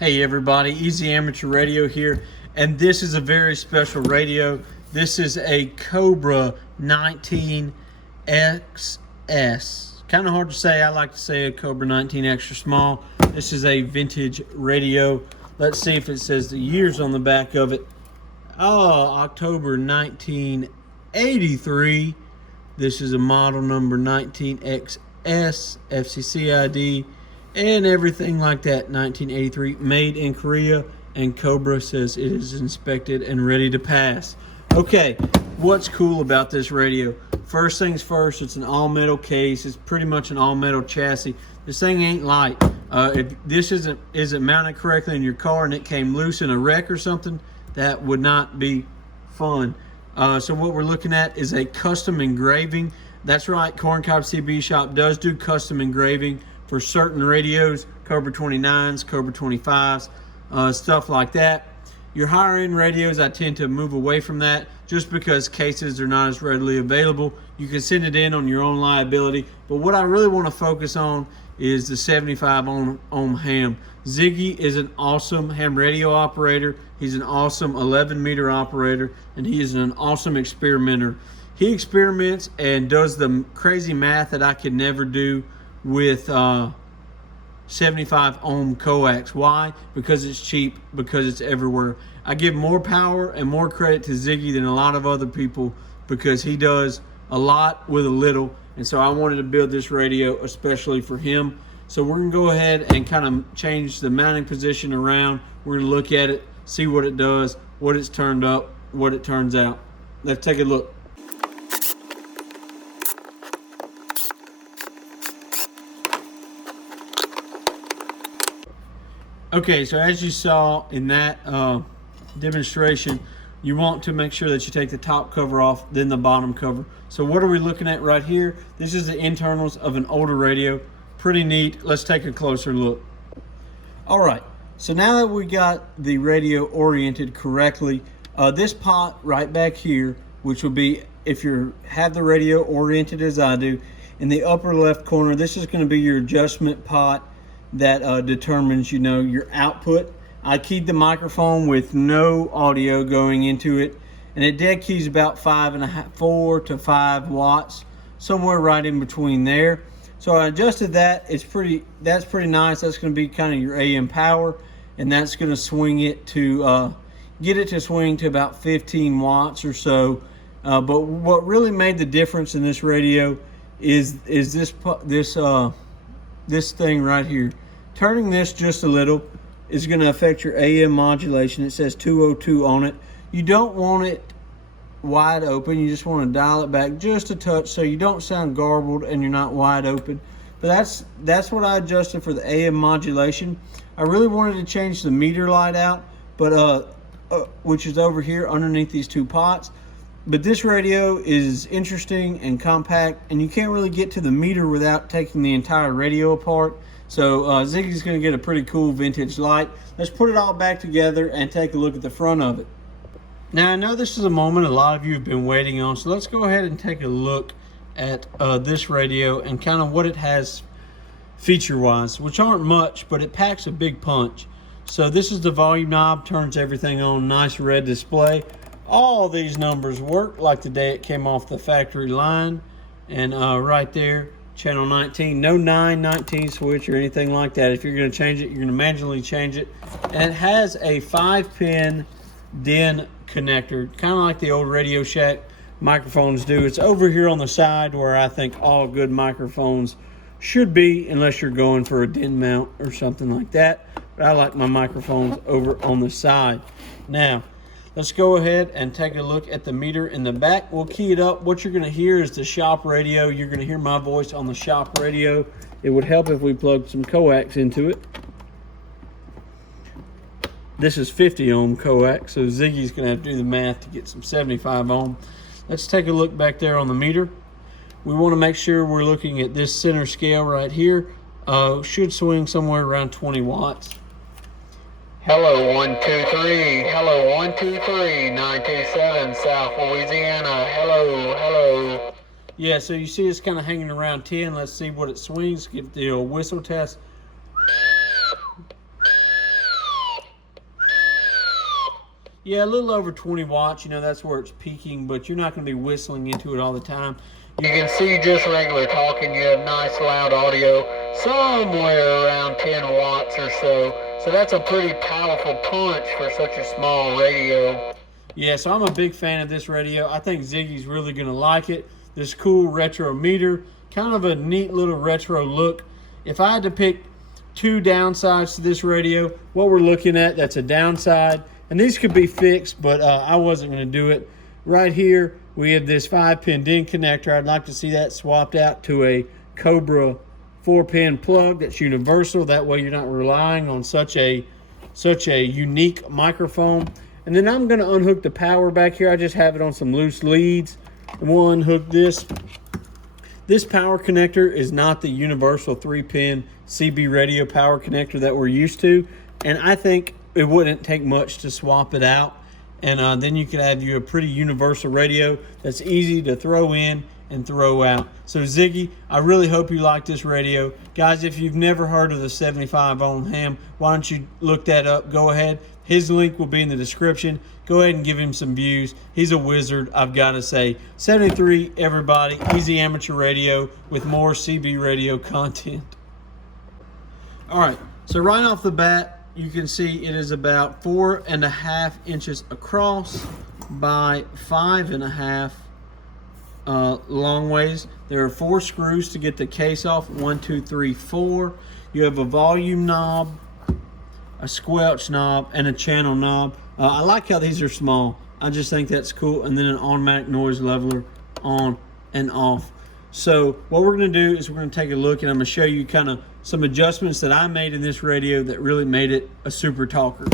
Hey everybody, Easy Amateur Radio here, and this is a very special radio. This is a Cobra 19XS. Kind of hard to say. I like to say a Cobra 19 extra small. This is a vintage radio. Let's see if it says the years on the back of it. Oh, October 1983. This is a model number 19XS, FCC ID, and everything like that. 1983, made in Korea, and Cobra says it is inspected and ready to pass. Okay, what's cool about this radio? First things first, it's an all-metal case. It's pretty much an all-metal chassis. This thing ain't light. If this isn't mounted correctly in your car and it came loose in a wreck or something, that would not be fun. So what we're looking at is a custom engraving. That's right, Corncob CB Shop does do custom engraving for certain radios, Cobra 29s, Cobra 25s, stuff like that. Your higher end radios, I tend to move away from that just because cases are not as readily available. You can send it in on your own liability, but what I really want to focus on is the 75 ohm ham. Ziggy is an awesome ham radio operator. He's an awesome 11 meter operator, and he is an awesome experimenter. He experiments and does the crazy math that I could never do with 75 ohm coax. Why? Because it's cheap, because it's everywhere. I give more power and more credit to Ziggy than a lot of other people because he does a lot with a little, and so I wanted to build this radio especially for him. So we're gonna go ahead and kind of change the mounting position around. We're gonna look at it, see what it does, what it's turned up, what it turns out. Let's take a look. Okay, so as you saw in that demonstration, you want to make sure that you take the top cover off, then the bottom cover. So what are we looking at right here? This is the internals of an older radio. Pretty neat. Let's take a closer look. All right, so now that we got the radio oriented correctly, this pot right back here, which will be, if you have the radio oriented as I do, in the upper left corner, this is going to be your adjustment pot that determines, you know, your output. I keyed the microphone with no audio going into it, and it dead keys about 4 to 5 watts, somewhere right in between there. So I adjusted that. That's pretty nice. That's going to be kind of your AM power, and that's going to swing it to get it to swing to about 15 watts or so. But what really made the difference in this radio is this thing right here. Turning this just a little is going to affect your AM modulation. It says 202 on it. You don't want it wide open. You just want to dial it back just a touch so you don't sound garbled and you're not wide open. But that's what I adjusted for the AM modulation. I really wanted to change the meter light out, but which is over here underneath these two pots. But this radio is interesting and compact, and you can't really get to the meter without taking the entire radio apart. So Ziggy's going to get a pretty cool vintage light. Let's put it all back together and take a look at the front of it. Now, I know this is a moment a lot of you have been waiting on, so let's go ahead and take a look at this radio and kind of what it has feature-wise, which aren't much, but it packs a big punch. So this is the volume knob, turns everything on, nice red display. All these numbers work like the day it came off the factory line. And right there, channel 19, no 919 switch or anything like that. If you're going to change it, you're going to manually change it. And it has a 5-pin DIN connector, kind of like the old Radio Shack microphones do. It's over here on the side where I think all good microphones should be, unless you're going for a DIN mount or something like that. But I like my microphones over on the side. Now, let's go ahead and take a look at the meter in the back. We'll key it up. What you're going to hear is the shop radio. You're going to hear my voice on the shop radio. It would help if we plugged some coax into it. This is 50 ohm coax, so Ziggy's going to have to do the math to get some 75 ohm. Let's take a look back there on the meter. We want to make sure we're looking at this center scale right here. Should swing somewhere around 20 watts. Hello, 123. Hello, 123. 927 South Louisiana. Hello. Yeah, so you see it's kind of hanging around 10. Let's see what it swings. Give the old whistle test. Yeah, a little over 20 watts. You know, that's where it's peaking, but you're not going to be whistling into it all the time. You can see just regular talking. You have nice loud audio, somewhere around 10 watts or so. So that's a pretty powerful punch for such a small radio. Yeah, so I'm a big fan of this radio. I think Ziggy's really going to like it. This cool retro meter, kind of a neat little retro look. If I had to pick two downsides to this radio, what we're looking at, that's a downside. And these could be fixed, but I wasn't going to do it. Right here, we have this 5-pin DIN connector. I'd like to see that swapped out to a Cobra 4-pin plug that's universal. That way you're not relying on such a unique microphone. And then I'm going to unhook the power back here. I just have it on some loose leads. And we'll unhook this. This power connector is not the universal 3-pin CB radio power connector that we're used to. And I think it wouldn't take much to swap it out. And then you could have you a pretty universal radio that's easy to throw in and throw out. So Ziggy, I really hope you like this radio. Guys, if you've never heard of the 75 ohm ham, why don't you look that up? Go ahead. His link will be in the description. Go ahead and give him some views. He's a wizard, I've got to say. 73, everybody. Easy amateur radio with more CB radio content. All right, so right off the bat, you can see it is about 4.5 inches across by 5.5 long ways. There are 4 screws to get the case off. 1, 2, 3, 4. You have a volume knob, a squelch knob, and a channel knob. I like how these are small. I just think that's cool. And then an automatic noise leveler on and off. So what we're going to do is we're going to take a look, and I'm going to show you kind of some adjustments that I made in this radio that really made it a super talker.